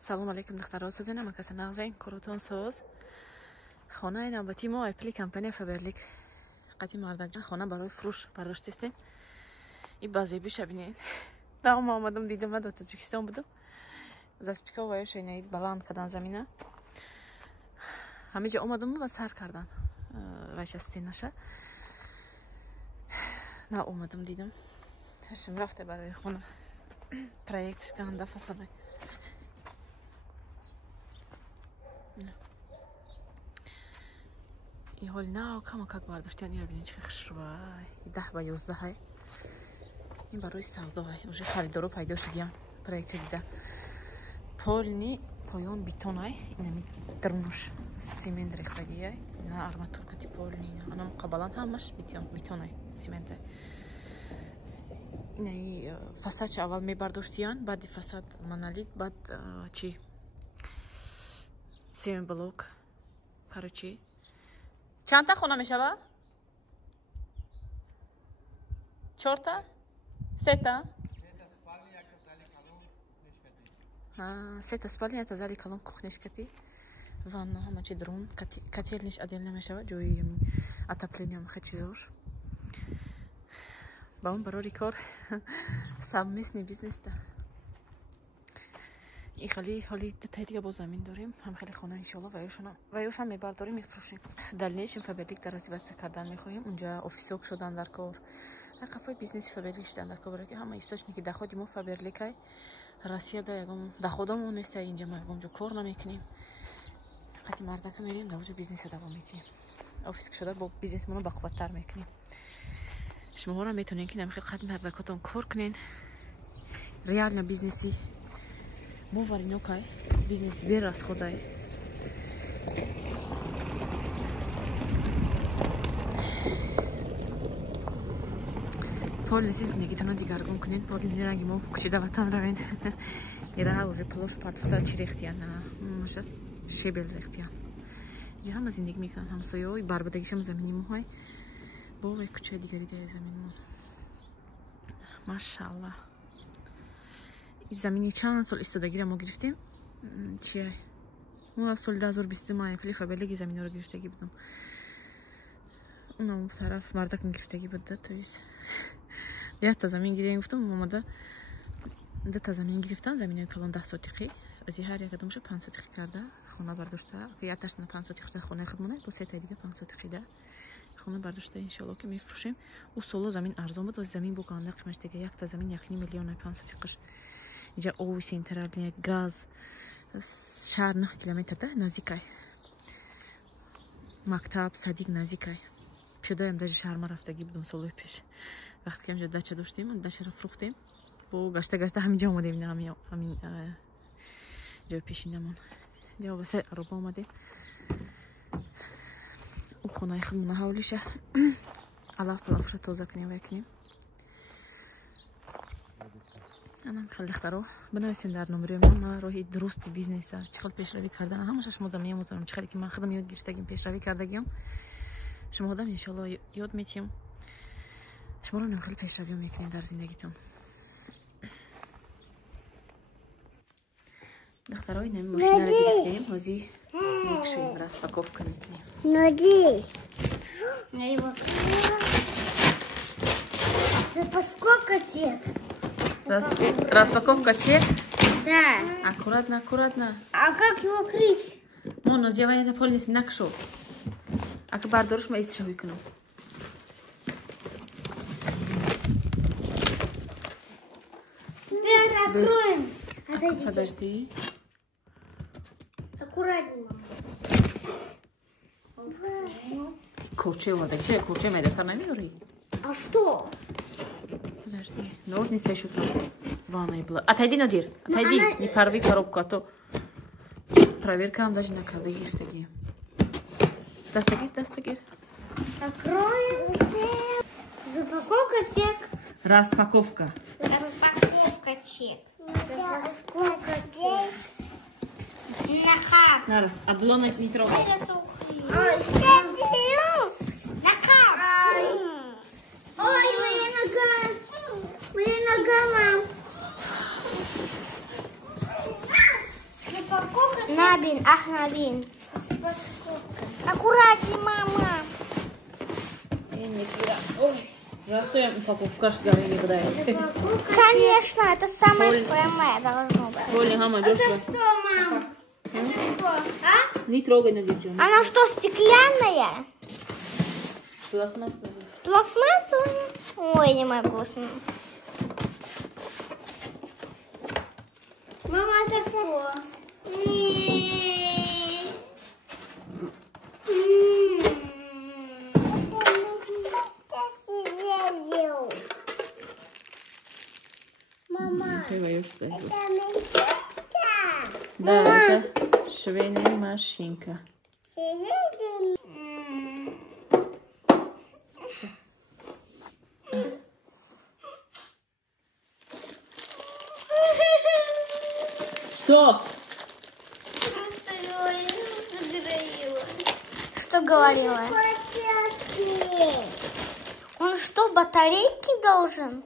салом алейкум духтаро созена макаса нағзайн курутон соз хона ин албати мо айпли компания фаберлик қати мардакҷан хона барои фурӯш бардоштистем и базеби шабинед дам омадам дидам ва до Тоҷикистон будам заспика ва шайнаид баланд кардан замина ҳамиҷа омадам ва сар кардам вайшасти наша на омадам дидам ҳашим рафта барои хона проектш ганда фасадай и ҳоли на кама как бардоштиан ира бинед чӣ хушрувай 10 ба 11 ин барои савдоай уже харидоро пайдо шудиям проекти дида полни поён бетонай инами дурнуш семент рехтагиай ина арматуркати полни ана муқабалан ҳамаш бетонай сементай инами фасадш аввал мебардоштиян баъди фасад монолит баъд чи семент блок короче чандта хона мешава 4 сета сета спальня та зали калон кухнешкати ванна ҳамачи дрон котелниш адел намешава ҷои отоплениям ха чизош ба он барори кор совместный бизнеста и хали ҳоли дутаи дига бо замин дорем ҳам хеле хона иншалло ваёшам мебардорем мефурӯшем далилешим фаберлик дар развиватсия кардан мехоҳем унҷа офисок шудан дар кор ҳар қафои бизнеси фаберлик шудан дар кор бароки ҳама источники доходи мо фаберликай россияда ягон доходамон нестай инҷа мо ягонҷо кор намекунем қати мардака мерем дар оҷо бизнеса давом медиҳем офиска шуда бо бизнесмоно бақувваттар мекунем шумоҳоро метавонем ки намихел қад мардакотон кор кунен реально бизнеси боваринокай бизнес берасходай полниси зиндагитона дигаргун кунен полни ранги мо кучида ватан равен ира уже плош партуфта чи рехтиян маша шебел рехтиян ҷа ҳама зиндагӣ мекунанд ҳамсоёи барбадагишам замини моҳай бовай кучаи дигари дар замини мо машааллаҳ замини чанд сол истодагиро мо гирифтем чия мо соли 2020 мо айпли фаберлиги заминоро гирифтагӣ будам унам тараф мардакам гирифтагӣ буда то есть якта замин гирем гуфтам омада дута замин гирифтан заминои калон 10 сотиқи ази ҳар як адамша 5 сотиқи карда хона бардошта яташна 5 сотиқи хонаи худмона бо сетаи дига 5 сотиқи да хона бардошта иншалло ки мефурӯшем у соло замин арзон буд замин бо ганда қимаш дига якта замин 1 миллион 5 сотиқиш инҷа ови централния газ шаҳр 9 километрда наздикай мактаб садик наздикай пиёдаям даже шаҳрма рафтагӣ будам солои пеш вақте ки ҳамҷа дача доштем дачаро фурӯхтем бо гашта гашта ҳаминҷа омадем ҳамин ҷои пешинамон ҷо васаи ароба омадем у хонаи худмона ҳавлиша алаф палафша тоза кунем вай кунем анам хеле духтаро бинависем дар номерои ман роҳи дурусти бизнеса чӣ хел пешравӣ кардан ҳамаша шумо дар мемотонам чӣ хеле ки ман худам ёд гирифтагим пешравӣ кардагиам шумоҳодам иншалло ёд метиҳем шуморо ним хеле пешравӣ мекунем дар зиндагитон духтаро инами мошинаро гирифтем ҳозир мекушоем распаковка мекунем распаковка чек? Да. Аккуратно. А как его крыть? Моно, сделай это полностью накшо. А как бардорш мы из чего икну? Теперь откроем. Подожди. Аккуратнее, мама. Курче вода, че курче меда тарнамидори? А что? Подожди. Ножницы еще там. Ванной была. Отойди, Надир. Отойди. Не порви коробку, а то проверка нам даже на каждой гирштаги. Дастагир. Откроем. Запаковка чек. Распаковка чек. Распаковка чек. Нахаб. Нараз, обломать не трогай. Нахаб. Ой, моя нога. Помогала. Набин, ах, Набин. Аккуратнее, мама. Ой, растем упаковка шкары не грает. Конечно, это самое самое должно быть. Роли, мама, идешь? Это что, мам? Это что? А? Не трогай на девчонку. Она что, стеклянная? Пластмассовая. Пластмассовая? Ой, не могу с ним. Мама, это что? Мама, Ты воешь, да? это мешочка. Да, это швейная машинка. Что? Что говорила? Он что, батарейки должен?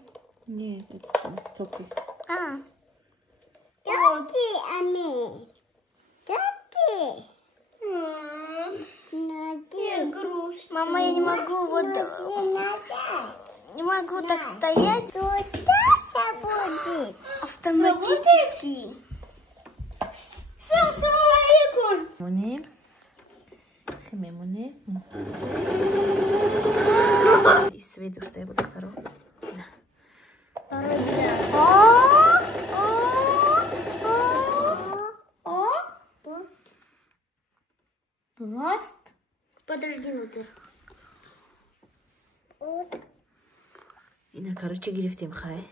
Нет, это только. А. Мама, я не могу вот... Не могу так стоять. Автоматически. Салам алейкум. Моне. Хемемоне. Из с виду, что я буду второй. Раз. Подожди, Нутер. Ина, короче, гирифтим хай.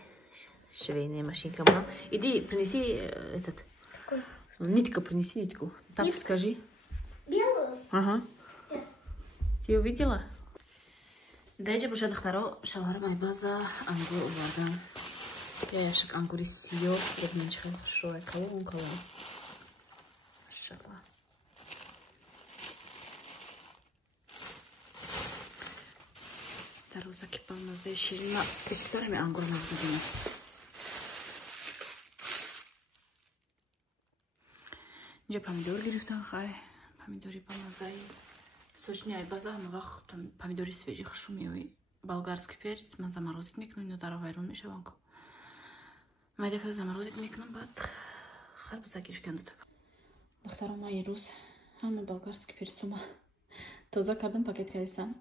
Швейная машинка. Мама, иди, принеси этот. Нитку принеси, нитку. Там скажи. Белую? Ага. Yes. Ты увидела? Дайджа бушад хтаро шалхар майбаза ангур увардан. Я яшек ангури сиё, як мен чихай шурай кало он кало. Машалла. Дароза кипал маза ширина. Ты старыми ангур маза. اینجا پمیدور گرفتم خواهی پمیدوری با مزایی سوچنی ای بازه همه وقت پمیدوری سویجی خوشو میوی بالگارسکی پرس من زمروزیت میکنم اینو در آویرون میشه وانکو مایده که زمروزیت میکنم بعد خربزه گرفتیم دو تکا دخترم ما یه روز همه بالگارسکی پرسو ما تازه کردم پاکت کلیسم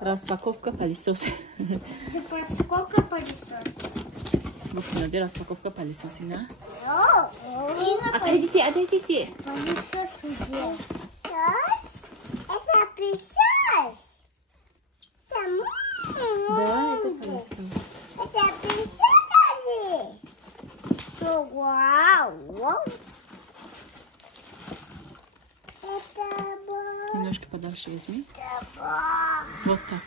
Распаковка пылесоса. Сколько пылесос? Вот, распаковка пылесоса, да? Отойдите, отойдите. Пылесос где? Это пылесос. Да, это пылесос. Это пылесос. Вау. Немножко подальше возьми. Вот так.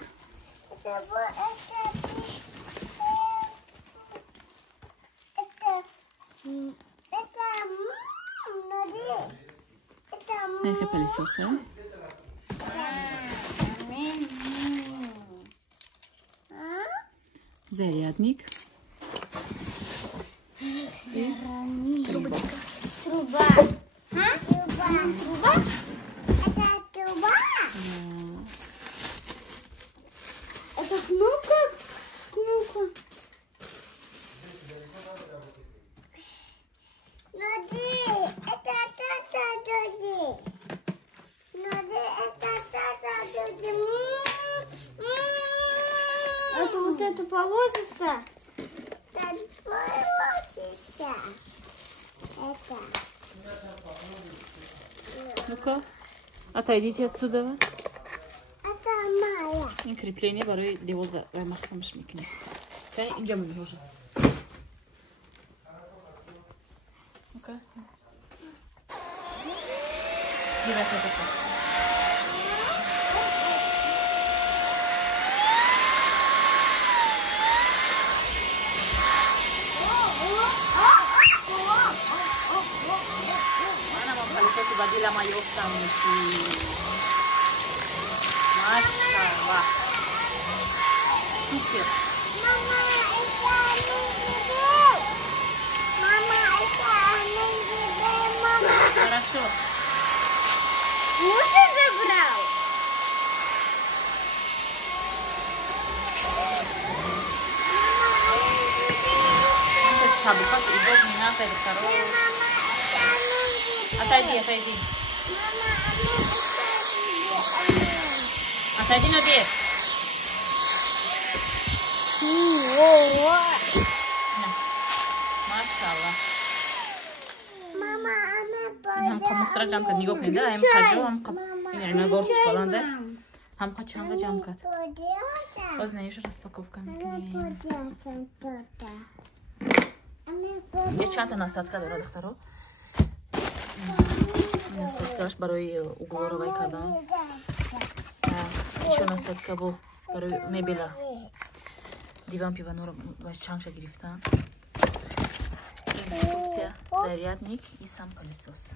Это пылесос, а? Зарядник. Трубочка. Труба. Труба? Это труба? Это кнопка? Это вот это полосица? Это. Ну-ка, отойдите отсюда. Это моя. И крепление барой деволда махкамш мекинем. Кай инжа муни уже. Ну-ка. Девать это. Bagi lama yoktan mesti. Masyaallah. Super. Mama, Хорошо. Лучше забрал. Sabe, как идёт не надо это второе. Отойди. Отойди на дверь. Машалла. Мама, Ham qamusra jam kad nigoh qildi, ham qajo, ham yana gorsiz bo'landa. Ham qachonga jam kad. O'zini еще распаковка мекнем. Девчата насадка дорад дохтаро. Насадкаш барои углоровай кардан. Еще насадка бо барои мебела. Диван пиванор ва чангша гирифтан. Инструкция, зарядник и сам пылесос.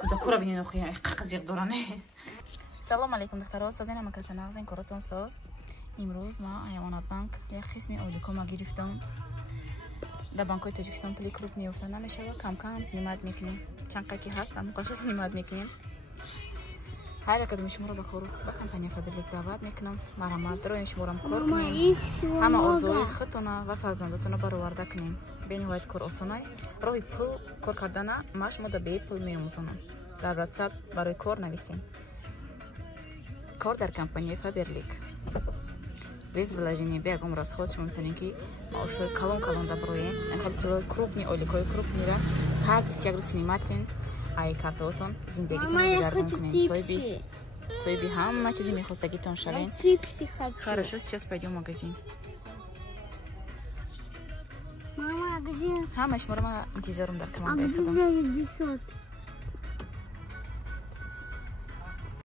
Куда кура бинен охуя, қиқиз доране. Салом алейкум дохтаро, созина макаса нағзин коротон соз. Имрӯз ма Аямонат банк як қисми оликома гирифтам. Дар банкҳои Тоҷикистон пули крупни ёфта намешавад, кам-кам снимат мекунем. Чанқа ки ҳаст, ҳамон қоша снимат мекунем. ҳар як кадоми шуморо ба кор ба компания Фаберлик даъват мекунам. Марҳамат, дарои шуморам кор кунем. Ҳама орзуҳои худтона ва фарзандатона бароварда кунем. Бениҳоят кор осонай. Роҳи пул кор кардана ма шумо бе пул меомӯзонам. Дар WhatsApp барои кор нависем. Кор дар компания Фаберлик. Без вложения бегом расход шумо метавонем ки маошҳои калон даброем. Мехоҳед крупни оликои крупнира ҳар 21 рӯз снимат кунем. Ай картаотон зиндагитон дигаргон кунем. Соҳиби ҳама чизи мехостагитон шавем. Хорошо, сейчас пойдем в магазин. Мама, где? Ҳама шуморо ман интизорум дар командаи худам.